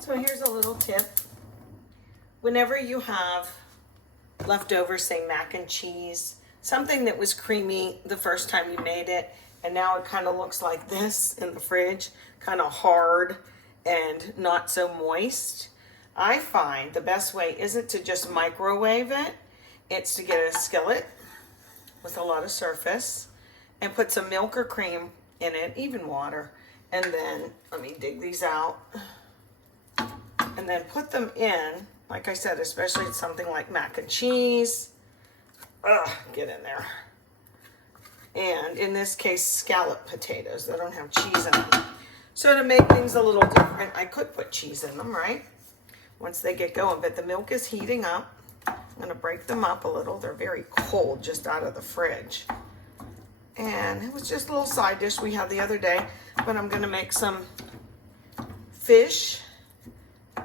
So here's a little tip. Whenever you have leftover, say mac and cheese, something that was creamy the first time you made it, and now it kind of looks like this in the fridge, kind of hard and not so moist, I find the best way isn't to just microwave it, it's to get a skillet with a lot of surface and put some milk or cream in it, even water, and then let me dig these out and then put them in, like I said, especially something like mac and cheese. Ugh, get in there. And in this case, scalloped potatoes. They don't have cheese in them. So to make things a little different, I could put cheese in them, right? Once they get going, but the milk is heating up. I'm gonna break them up a little. They're very cold, just out of the fridge. And it was just a little side dish we had the other day, but I'm gonna make some fish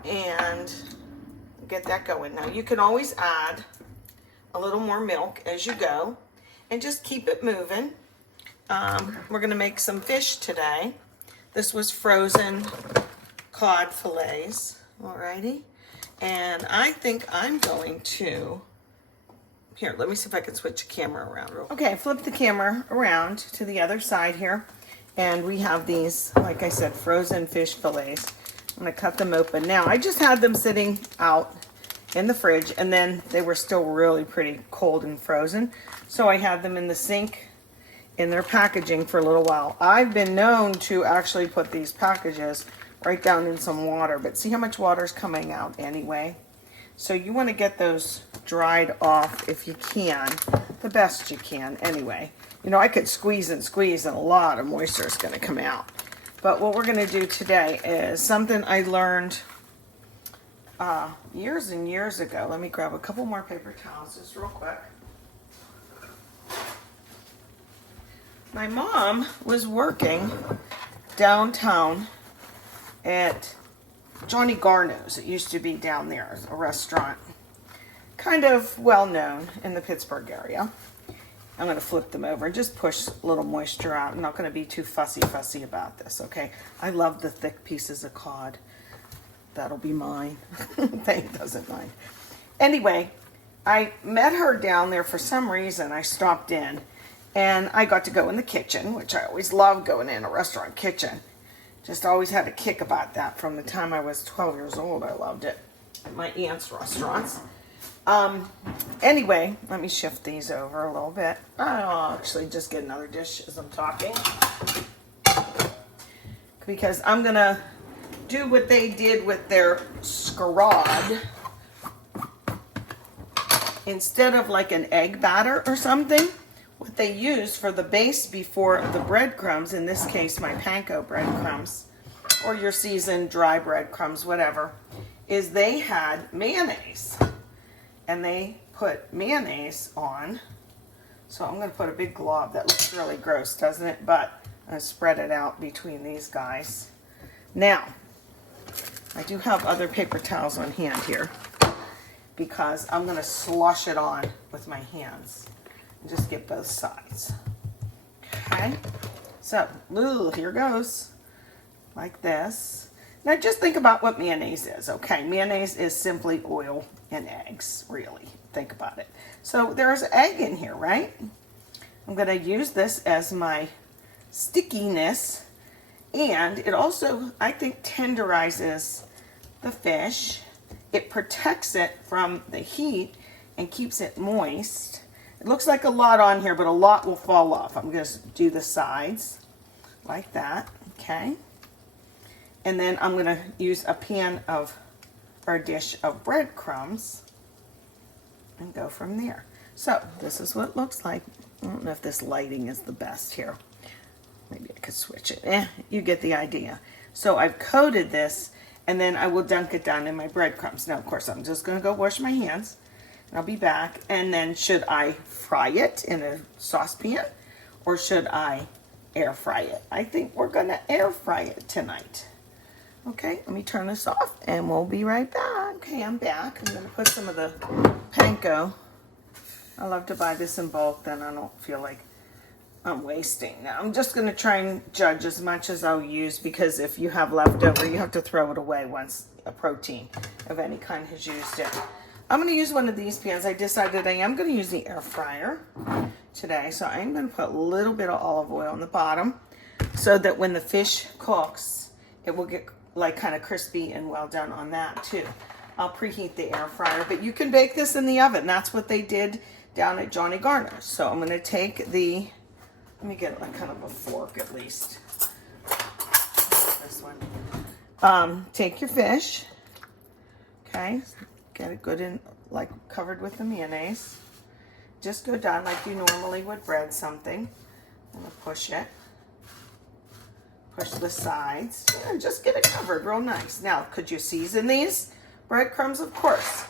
and get that going. Now you can always add a little more milk as you go and just keep it moving. We're gonna make some fish today. This was frozen cod fillets, alrighty. And I think I'm going to, here, let me see if I can switch the camera around real quick. Okay, flip the camera around to the other side here. And we have these, like I said, frozen fish fillets. I'm gonna cut them open. Now, I just had them sitting out in the fridge, and then they were still really pretty cold and frozen. So I had them in the sink in their packaging for a little while. I've been known to actually put these packages right down in some water, but see how much water is coming out anyway. So you want to get those dried off if you can, the best you can anyway. You know, I could squeeze and squeeze and a lot of moisture is going to come out. But what we're going to do today is something I learned years and years ago. Let me grab a couple more paper towels just real quick. My mom was working downtown at Johnny Garno's. It used to be down there, a restaurant. Kind of well known in the Pittsburgh area. I'm going to flip them over and just push a little moisture out. I'm not going to be too fussy about this, okay? I love the thick pieces of cod. That'll be mine. Thane doesn't mind. Anyway, I met her down there for some reason. I stopped in and I got to go in the kitchen, which I always love going in a restaurant kitchen. Just always had a kick about that from the time I was 12 years old. I loved it at my aunt's restaurants. Anyway, let me shift these over a little bit. I'll actually just get another dish as I'm talking, because I'm gonna do what they did with their scalloped. Instead of like an egg batter or something, what they use for the base before the breadcrumbs, in this case my panko breadcrumbs, or your seasoned dry breadcrumbs, whatever, is they had mayonnaise. And they put mayonnaise on. So I'm going to put a big glob. That looks really gross, doesn't it? But I'm going to spread it out between these guys. Now, I do have other paper towels on hand here, because I'm going to slosh it on with my hands and just get both sides. Okay? So, here goes. Like this. Now just think about what mayonnaise is, okay? Mayonnaise is simply oil and eggs, really. Think about it. So there's egg in here, right? I'm going to use this as my stickiness, and it also, I think, tenderizes the fish. It protects it from the heat and keeps it moist. It looks like a lot on here, but a lot will fall off. I'm going to do the sides like that, okay? And then I'm going to use a pan of, or a dish of breadcrumbs and go from there. So this is what it looks like. I don't know if this lighting is the best here. Maybe I could switch it. You get the idea. So I've coated this, and then I will dunk it down in my breadcrumbs. Now, of course, I'm just going to go wash my hands, and I'll be back. And then should I fry it in a saucepan, or should I air fry it? I think we're going to air fry it tonight. Okay, let me turn this off and we'll be right back. Okay, I'm back. I'm going to put some of the panko. I love to buy this in bulk, then I don't feel like I'm wasting. Now, I'm just going to try and judge as much as I'll use, because if you have leftover, you have to throw it away once a protein of any kind has used it. I'm going to use one of these pans. I decided I am going to use the air fryer today. So I'm going to put a little bit of olive oil on the bottom so that when the fish cooks, it will get like kind of crispy and well done on that too. I'll preheat the air fryer, but you can bake this in the oven. That's what they did down at Johnny Garner's. So I'm going to take the, let me get like kind of a fork at least. This one. Take your fish. Okay. Get it good and like covered with the mayonnaise. Just go down like you normally would bread something. I'm going to push it. Push the sides. And just get it covered real nice. Now, could you season these breadcrumbs? Of course.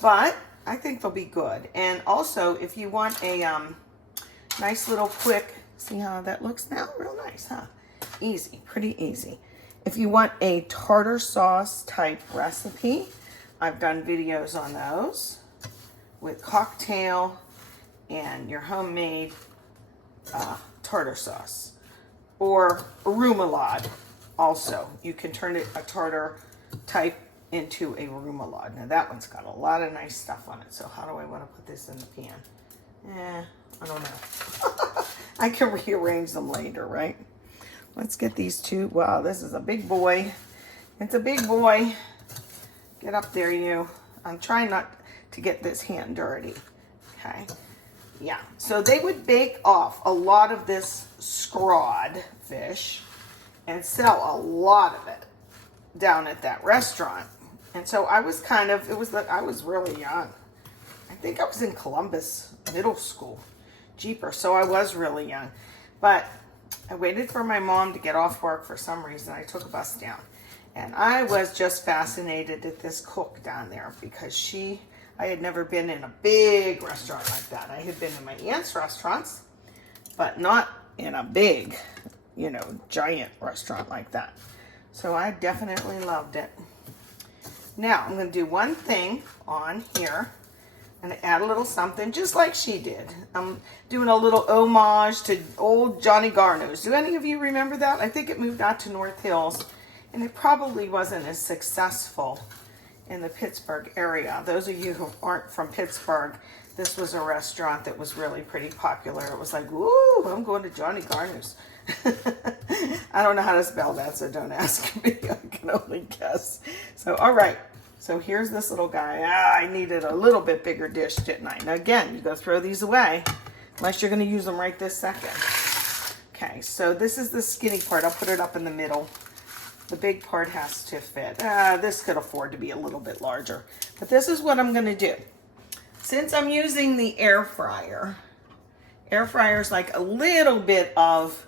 But I think they'll be good. And also, if you want a nice little quick, see how that looks now? Real nice, huh? Easy, pretty easy. If you want a tartar sauce type recipe, I've done videos on those with cocktail and your homemade tartar sauce. Or remoulade also. You can turn it a tartar type into a remoulade. Now that one's got a lot of nice stuff on it. So how do I want to put this in the pan? I don't know. I can rearrange them later, right? Let's get these two. Wow, this is a big boy. It's a big boy. Get up there, you. I'm trying not to get this hand dirty. Okay. Yeah. So they would bake off a lot of this scrod fish and sell a lot of it down at that restaurant. And so I was kind of, I was really young. I think I was in Columbus middle school. Jeepers. So I was really young. But I waited for my mom to get off work for some reason. I took a bus down. And I was just fascinated at this cook down there because I had never been in a big restaurant like that. I had been in my aunt's restaurants, but not in a big, giant restaurant like that. So I definitely loved it. Now, I'm going to do one thing on here. I'm going to add a little something just like she did. I'm doing a little homage to old Johnny Garner's. Do any of you remember that? I think it moved out to North Hills, and it probably wasn't as successful in the Pittsburgh area. Those of you who aren't from Pittsburgh, this was a restaurant that was really pretty popular. It was like, woo, I'm going to Johnny Garner's. I don't know how to spell that, so don't ask me. I can only guess. So, all right. So here's this little guy. I needed a little bit bigger dish, didn't I? Now again, you go throw these away, unless you're going to use them right this second. Okay, so this is the skinny part. I'll put it up in the middle. The big part has to fit. This could afford to be a little bit larger. But this is what I'm going to do. Since I'm using the air fryer is like a little bit of,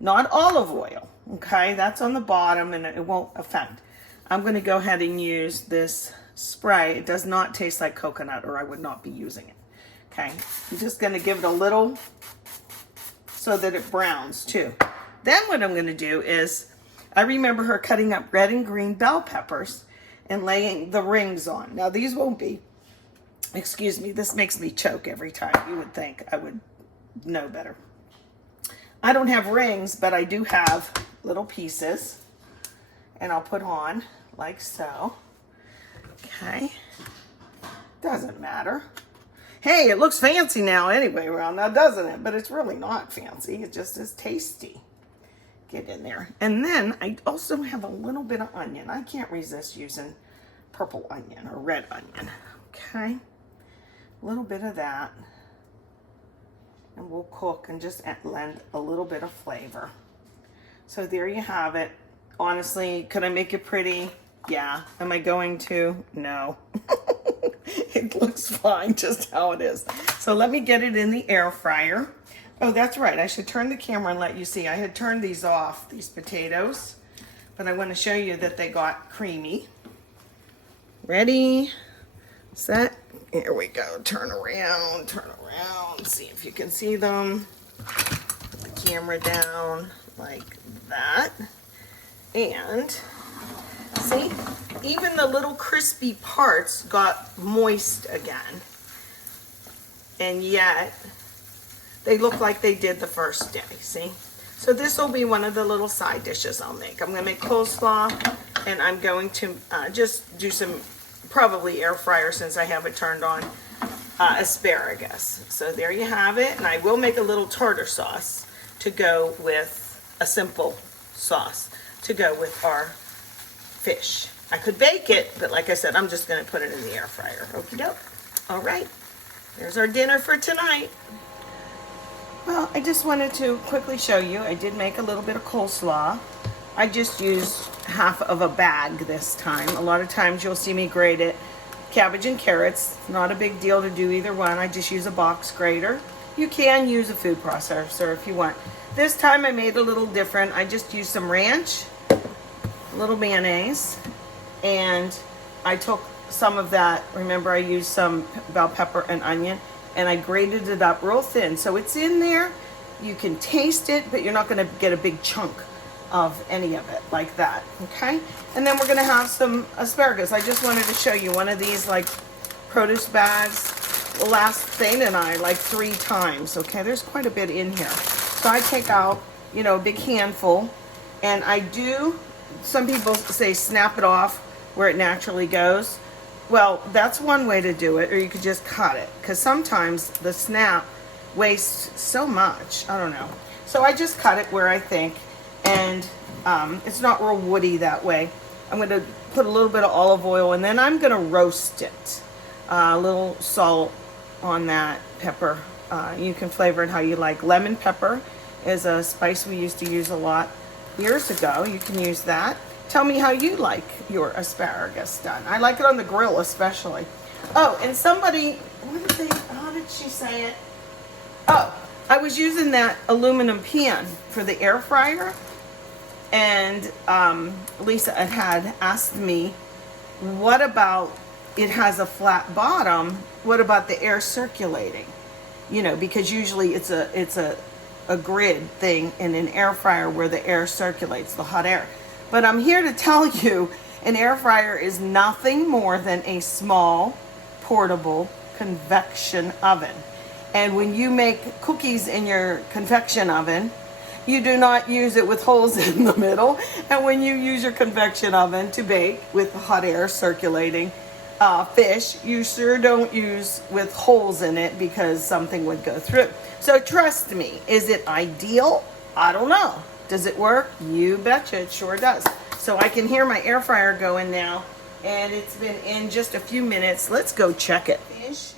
not olive oil, okay? That's on the bottom and it won't affect. I'm going to go ahead and use this spray. It does not taste like coconut or I would not be using it, okay? I'm just going to give it a little so that it browns too. Then what I'm going to do is, I remember her cutting up red and green bell peppers and laying the rings on. Now these won't be, excuse me, this makes me choke every time. You would think I would know better. I don't have rings, but I do have little pieces. And I'll put on like so. Okay. Doesn't matter. Hey, it looks fancy now anyway, well, now doesn't it? But it's really not fancy. It just is tasty. Get in there. And then I also have a little bit of onion. I can't resist using purple onion or red onion. Okay. A little bit of that. And we'll cook and just lend a little bit of flavor. So there you have it. Honestly, could I make it pretty? Yeah. Am I going to? No. It looks fine just how it is. So let me get it in the air fryer. Oh, that's right. I should turn the camera and let you see. I had turned these off, these potatoes, but I want to show you that they got creamy. Ready, set, here we go. Turn around, see if you can see them. Put the camera down like that. And see, even the little crispy parts got moist again. And yet, they look like they did the first day, see? So this will be one of the little side dishes I'll make. I'm gonna make coleslaw, and I'm going to just do some, probably air fryer since I have it turned on, asparagus. So there you have it, and I will make a little tartar sauce to go with a simple sauce to go with our fish. I could bake it, but like I said, I'm just gonna put it in the air fryer. Okie doke. All right, there's our dinner for tonight. Well, I just wanted to quickly show you, I did make a little bit of coleslaw. I just used half of a bag this time. A lot of times you'll see me grate it. Cabbage and carrots, not a big deal to do either one. I just use a box grater. You can use a food processor if you want. This time I made a little different. I just used some ranch, a little mayonnaise, and I took some of that, remember I used some bell pepper and onion, and I grated it up real thin. So it's in there, you can taste it, but you're not gonna get a big chunk of any of it like that, okay? And then we're gonna have some asparagus. I just wanted to show you one of these like produce bags will last Thane and I like 3 times, okay? There's quite a bit in here. So I take out, you know, a big handful, and I do, some people say snap it off where it naturally goes. Well, that's one way to do it, or you could just cut it, because sometimes the snap wastes so much. I don't know. So I just cut it where I think, and it's not real woody that way. I'm going to put a little bit of olive oil, and then I'm going to roast it. A little salt on that, pepper. You can flavor it how you like. Lemon pepper is a spice we used to use a lot years ago. You can use that. Tell me how you like your asparagus done. I like it on the grill especially. Oh, and somebody, how did she say it? Oh, I was using that aluminum pan for the air fryer, and Lisa had asked me, what about, it has a flat bottom, what about the air circulating? You know, because usually it's a grid thing in an air fryer where the air circulates, the hot air. But I'm here to tell you, an air fryer is nothing more than a small, portable convection oven. And when you make cookies in your convection oven, you do not use it with holes in the middle. And when you use your convection oven to bake with hot air circulating fish, you sure don't use with holes in it, because something would go through. So trust me, is it ideal? I don't know. Does it work? You betcha, it sure does. So I can hear my air fryer going now, and it's been in just a few minutes. Let's go check it. Fish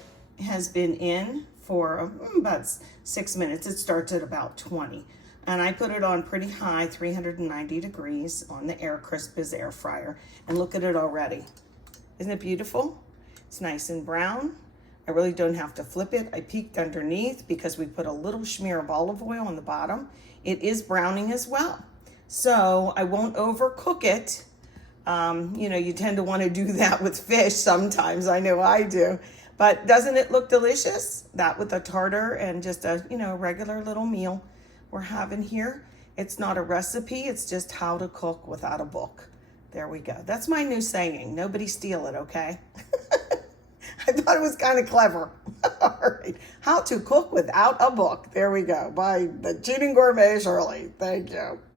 has been in for about 6 minutes. It starts at about 20. And I put it on pretty high, 390 degrees on the Air Crispers air fryer. And look at it already. Isn't it beautiful? It's nice and brown. I really don't have to flip it. I peeked underneath because we put a little smear of olive oil on the bottom. It is browning as well. So I won't overcook it. You know, you tend to want to do that with fish sometimes. I know I do. But doesn't it look delicious? That with a tartar and just a, you know, regular little meal we're having here. It's not a recipe. It's just how to cook without a book. There we go. That's my new saying. Nobody steal it, okay? I thought it was kind of clever. All right. How to cook without a book. There we go. By the Cheating Gourmet Shirley. Thank you.